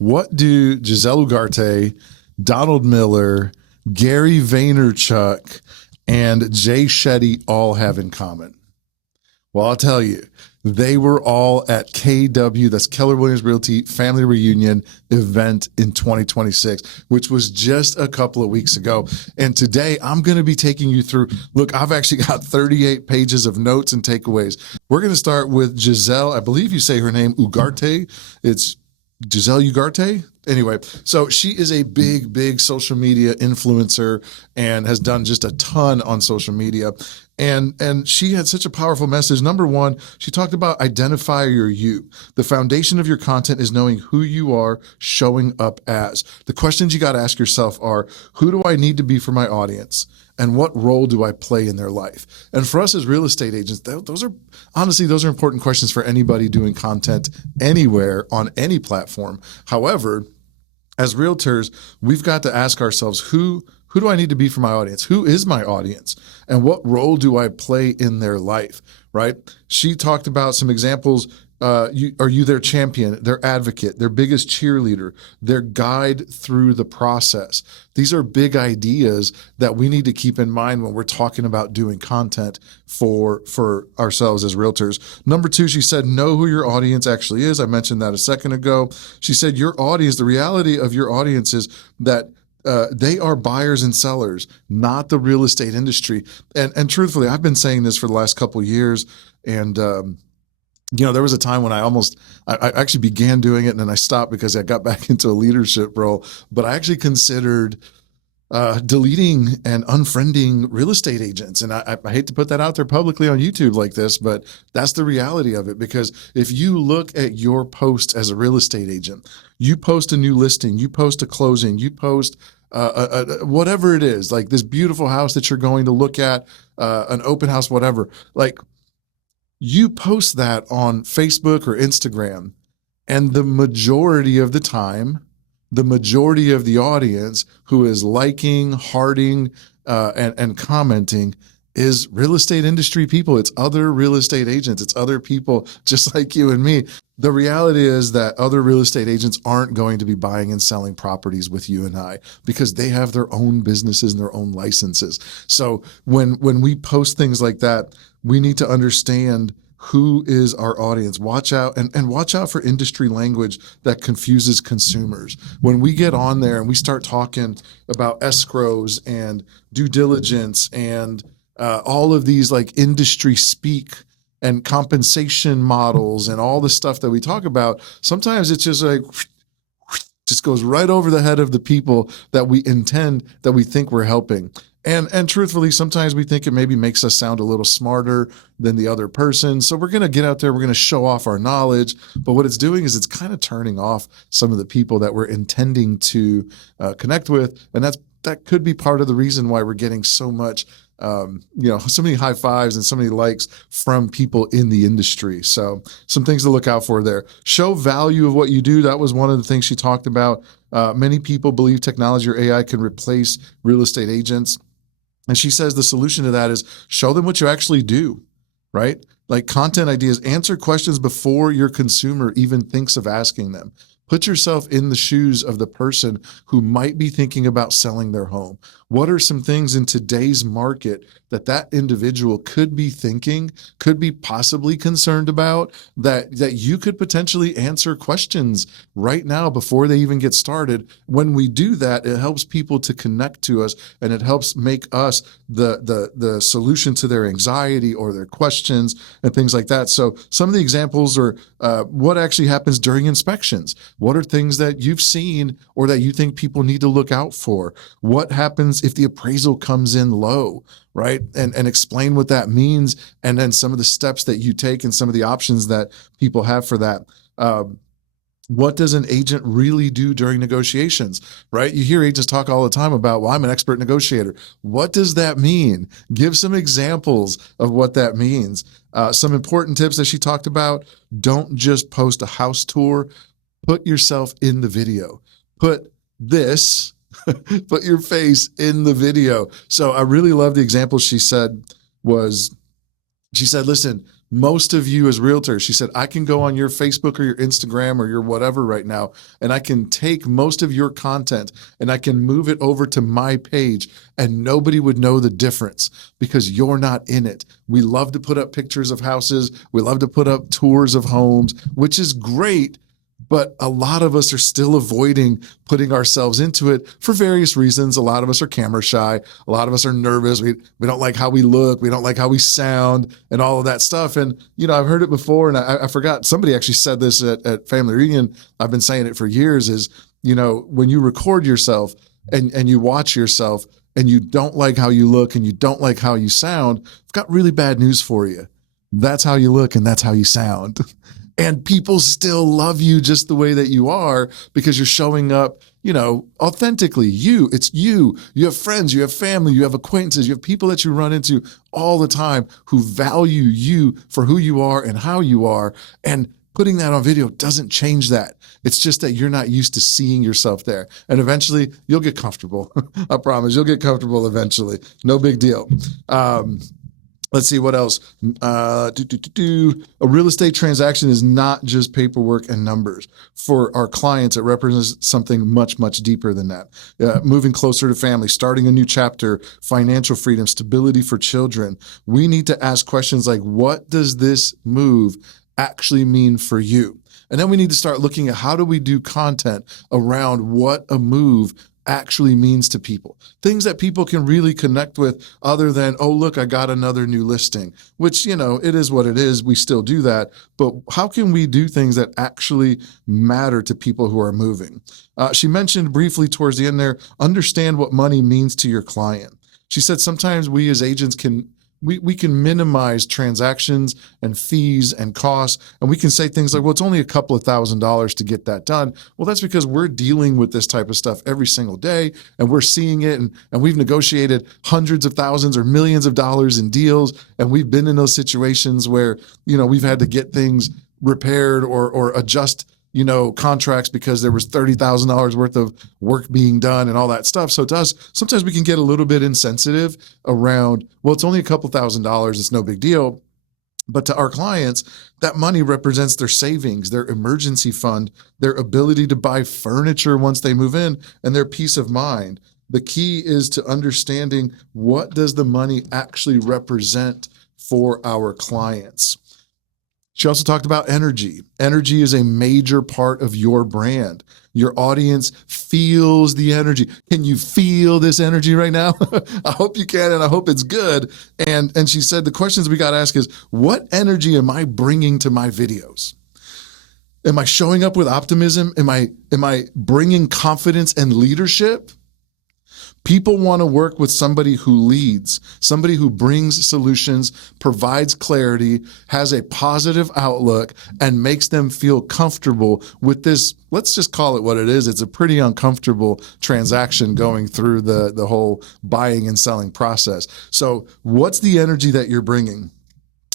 what do Giselle Ugarte, Donald Miller, Gary Vaynerchuk, and Jay Shetty all have in common? Well, I'll tell you, they were all at KW, that's Keller Williams Realty Family Reunion event in 2026, which was just a couple of weeks ago. And today I'm going to be taking you through, look, I've actually got 38 pages of notes and takeaways. We're going to start with Giselle. I believe you say her name, Ugarte. It's Giselle Ugarte. Anyway, so she is a big social media influencer and has done just a ton on social media. And she had such a powerful message. Number one, she talked about identify your you. The foundation of your content is knowing who you are showing up as. The questions you got to ask yourself are, who do I need to be for my audience? And what role do I play in their life? And for us as real estate agents, those are important questions for anybody doing content anywhere on any platform. However, as realtors, we've got to ask ourselves, who do I need to be for my audience? Who is my audience? And what role do I play in their life, right? She talked about some examples. Are you their champion, their advocate, their biggest cheerleader, their guide through the process? These are big ideas that we need to keep in mind when we're talking about doing content for ourselves as realtors. Number two, she said, know who your audience actually is. I mentioned that a second ago. She said, your audience, the reality of your audience is that they are buyers and sellers, not the real estate industry. And truthfully, I've been saying this for the last couple of years. And, there was a time when I actually began doing it and then I stopped because I got back into a leadership role, but I actually considered deleting and unfriending real estate agents. And I hate to put that out there publicly on YouTube like this, but that's the reality of it. Because if you look at your post as a real estate agent, you post a new listing, you post a closing, you post whatever it is, like this beautiful house that you're going to look at, an open house, whatever, like you post that on Facebook or Instagram, and the majority of the time, the majority of the audience who is liking, hearting, and commenting is real estate industry people. It's other real estate agents. It's other people just like you and me. The reality is that other real estate agents aren't going to be buying and selling properties with you and I because they have their own businesses and their own licenses. So when we post things like that, we need to understand who is our audience. Watch out and watch out for industry language that confuses consumers. When we get on there and we start talking about escrows and due diligence and all of these like industry speak and compensation models and all the stuff that we talk about, sometimes it's just like just goes right over the head of the people that we think we're helping. And truthfully, sometimes we think it maybe makes us sound a little smarter than the other person. So we're going to get out there, we're going to show off our knowledge. But what it's doing is it's kind of turning off some of the people that we're intending to connect with. And that could be part of the reason why we're getting so much so many high fives and so many likes from people in the industry. So some things to look out for there. Show value of what you do. That was one of the things she talked about. Many people believe technology or AI can replace real estate agents. And she says the solution to that is show them what you actually do, right? Like content ideas, answer questions before your consumer even thinks of asking them. Put yourself in the shoes of the person who might be thinking about selling their home. What are some things in today's market that individual could be thinking, could be possibly concerned about, that you could potentially answer questions right now before they even get started? When we do that, it helps people to connect to us, and it helps make us the solution to their anxiety or their questions and things like that. So some of the examples are what actually happens during inspections. What are things that you've seen or that you think people need to look out for? What happens if the appraisal comes in low, right? And explain what that means, and then some of the steps that you take and some of the options that people have for that. What does an agent really do during negotiations, right? You hear agents talk all the time about, well, I'm an expert negotiator. What does that mean? Give some examples of what that means. Some important tips that she talked about: don't just post a house tour. Put yourself in the video. Put your face in the video. So I really love the example she said, listen, most of you as realtors, she said, I can go on your Facebook or your Instagram or your whatever right now, and I can take most of your content and I can move it over to my page, and nobody would know the difference because you're not in it. We love to put up pictures of houses. We love to put up tours of homes, which is great. But a lot of us are still avoiding putting ourselves into it for various reasons. A lot of us are camera shy. A lot of us are nervous. We don't like how we look. We don't like how we sound and all of that stuff. And, I've heard it before, and I forgot. Somebody actually said this at Family Reunion. I've been saying it for years is, when you record yourself and you watch yourself and you don't like how you look and you don't like how you sound, I've got really bad news for you. That's how you look and that's how you sound. And people still love you just the way that you are because you're showing up, authentically. It's you. You have friends, you have family, you have acquaintances, you have people that you run into all the time who value you for who you are and how you are. And putting that on video doesn't change that. It's just that you're not used to seeing yourself there. And eventually you'll get comfortable. I promise you'll get comfortable eventually. No big deal. Let's see what else. A real estate transaction is not just paperwork and numbers. For our clients, it represents something much, much deeper than that. Moving closer to family, starting a new chapter, financial freedom, stability for children. We need to ask questions like, what does this move actually mean for you? And then we need to start looking at how do we do content around what a move actually means to people. Things that people can really connect with other than, oh, look, I got another new listing, which, it is what it is. We still do that. But how can we do things that actually matter to people who are moving? She mentioned briefly towards the end there, understand what money means to your client. She said sometimes we as agents we can minimize transactions and fees and costs. And we can say things like, well, it's only a couple of $1,000s to get that done. Well, that's because we're dealing with this type of stuff every single day and we're seeing it. And we've negotiated hundreds of thousands or millions of dollars in deals. And we've been in those situations where, we've had to get things repaired or adjust contracts because there was $30,000 worth of work being done and all that stuff. So to us, sometimes we can get a little bit insensitive around, well, it's only a couple $1,000s. It's no big deal. But to our clients, that money represents their savings, their emergency fund, their ability to buy furniture once they move in, and their peace of mind. The key is to understanding what does the money actually represent for our clients. She also talked about energy. Energy is a major part of your brand. Your audience feels the energy. Can you feel this energy right now? I hope you can, and I hope it's good. And she said the questions we got to ask is, what energy am I bringing to my videos? Am I showing up with optimism? Am I bringing confidence and leadership? People want to work with somebody who leads, somebody who brings solutions, provides clarity, has a positive outlook, and makes them feel comfortable with this. Let's just call it what it is. It's a pretty uncomfortable transaction going through the whole buying and selling process. So what's the energy that you're bringing?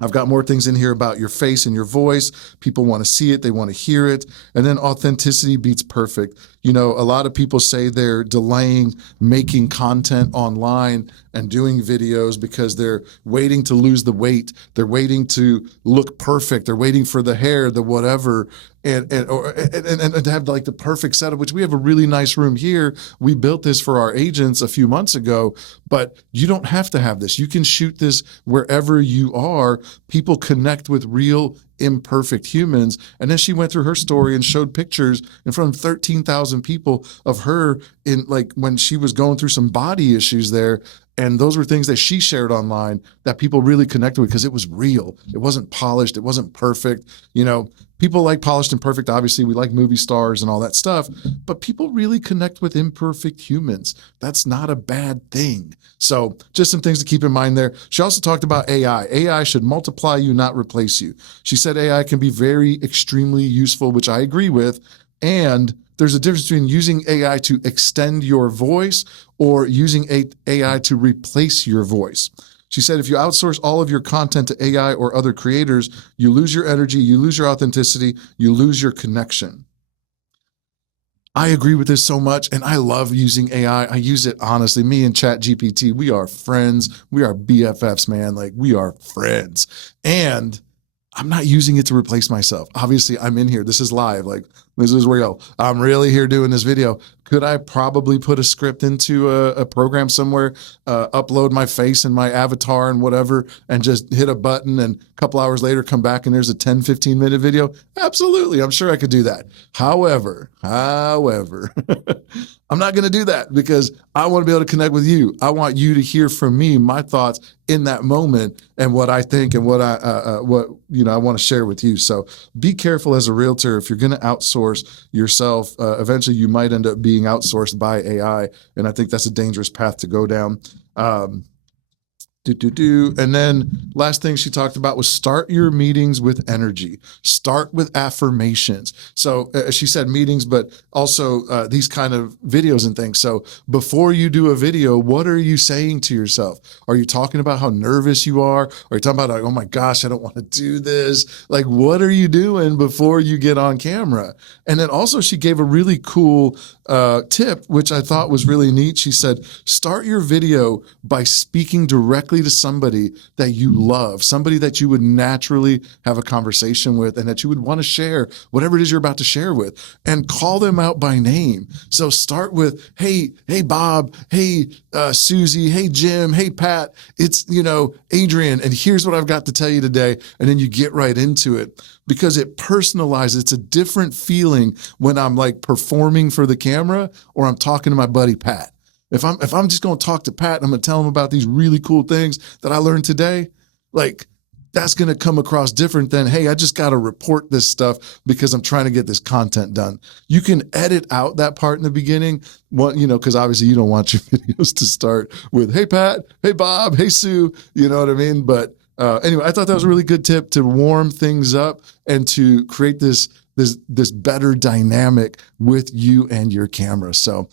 I've got more things in here about your face and your voice. People want to see it. They want to hear it. And then authenticity beats perfect. A lot of people say they're delaying making content online and doing videos because they're waiting to lose the weight. They're waiting to look perfect. They're waiting for the hair, the whatever, and to have like the perfect setup, which we have a really nice room here. We built this for our agents a few months ago, but you don't have to have this. You can shoot this wherever you are. People connect with real imperfect humans. And then she went through her story and showed pictures in front of 13,000 people of her in like when she was going through some body issues there. And those were things that she shared online that people really connected with because it was real. It wasn't polished. It wasn't perfect. People like polished and perfect. Obviously, we like movie stars and all that stuff, but people really connect with imperfect humans. That's not a bad thing. So just some things to keep in mind there. She also talked about AI. AI should multiply you, not replace you. She said AI can be very extremely useful, which I agree with. And there's a difference between using AI to extend your voice or using AI to replace your voice. She said, if you outsource all of your content to AI or other creators, you lose your energy, you lose your authenticity, you lose your connection. I agree with this so much, and I love using AI. I use it honestly. Me and ChatGPT, we are friends. We are BFFs, man. Like, we are friends. And I'm not using it to replace myself. Obviously, I'm in here. This is live. Like, this is real. I'm really here doing this video. Could I probably put a script into a program somewhere, upload my face and my avatar and whatever, and just hit a button, and a couple hours later come back and there's a 10, 15-minute video? Absolutely. I'm sure I could do that. However, I'm not going to do that because I want to be able to connect with you. I want you to hear from me, my thoughts in that moment and what I think and what I want to share with you. So be careful as a realtor. If you're going to outsource yourself, eventually you might end up being outsourced by AI. And I think that's a dangerous path to go down. And then last thing she talked about was start your meetings with energy. Start with affirmations. So she said meetings, but also these kind of videos and things. So before you do a video, what are you saying to yourself? Are you talking about how nervous you are? Are you talking about, like, oh my gosh, I don't want to do this? Like, what are you doing before you get on camera? And then also she gave a really cool tip, which I thought was really neat. She said, start your video by speaking directly to somebody that you love, somebody that you would naturally have a conversation with and that you would want to share whatever it is you're about to share with, and call them out by name. So start with, hey Bob, hey Susie, hey Jim, hey Pat, it's, Adrian, and here's what I've got to tell you today. And then you get right into it because it personalizes. It's a different feeling when I'm like performing for the camera or I'm talking to my buddy Pat. If I'm just going to talk to Pat and I'm going to tell him about these really cool things that I learned today, like, that's going to come across different than, hey, I just got to report this stuff because I'm trying to get this content done. You can edit out that part in the beginning, because obviously you don't want your videos to start with, hey, Pat, hey, Bob, hey, Sue, you know what I mean? But anyway, I thought that was a really good tip to warm things up and to create this better dynamic with you and your camera. So